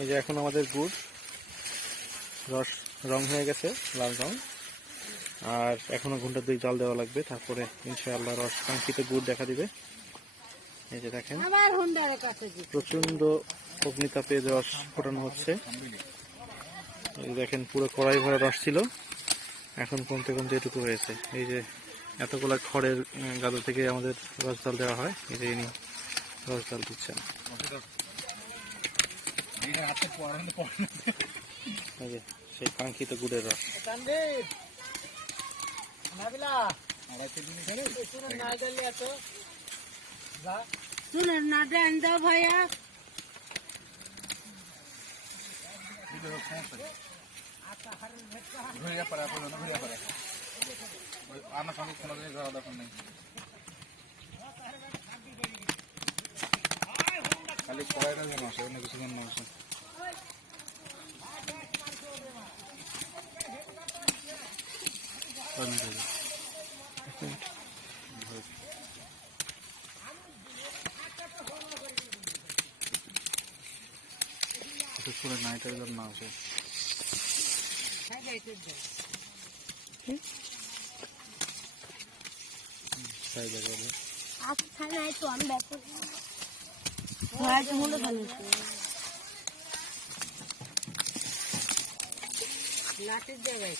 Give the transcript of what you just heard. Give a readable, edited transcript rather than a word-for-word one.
এই যে এখন আমাদের গুড় রস রং হয়ে গেছে, লাল রং। আর এখনো ঘন্টা 2 জাল দেওয়া লাগবে, তারপরে ইনশাআল্লাহ রস কাঙ্ক্ষিত গুড় দেখা দিবে। এই যে দেখেন প্রচন্ড অগ্নিতাপে রস ফোটানো হচ্ছে। এই দেখেন পুরো কড়াই ভরা রস ছিল, এখন কমতে কমতে এটুকু হয়েছে। এই যে এতগুলা খড়ের গাদা থেকে আমাদের রস জাল দেওয়া হয়। এই যে ইনি রস জাল দিচ্ছেন। এই যে সেই কাঙ্ক্ষিত গুড়ের রস। ভাইয়া ঘুরিয়া পড়া ঘুরিয়া পড়া আমার সঙ্গে কোনোদিনই ঘোরা দরকার নেই, খালি কড়াইটা যেন আসে, অন্য কিছু যেন আসে। নাইটের জন্য আসে। লাঠির জায়গায়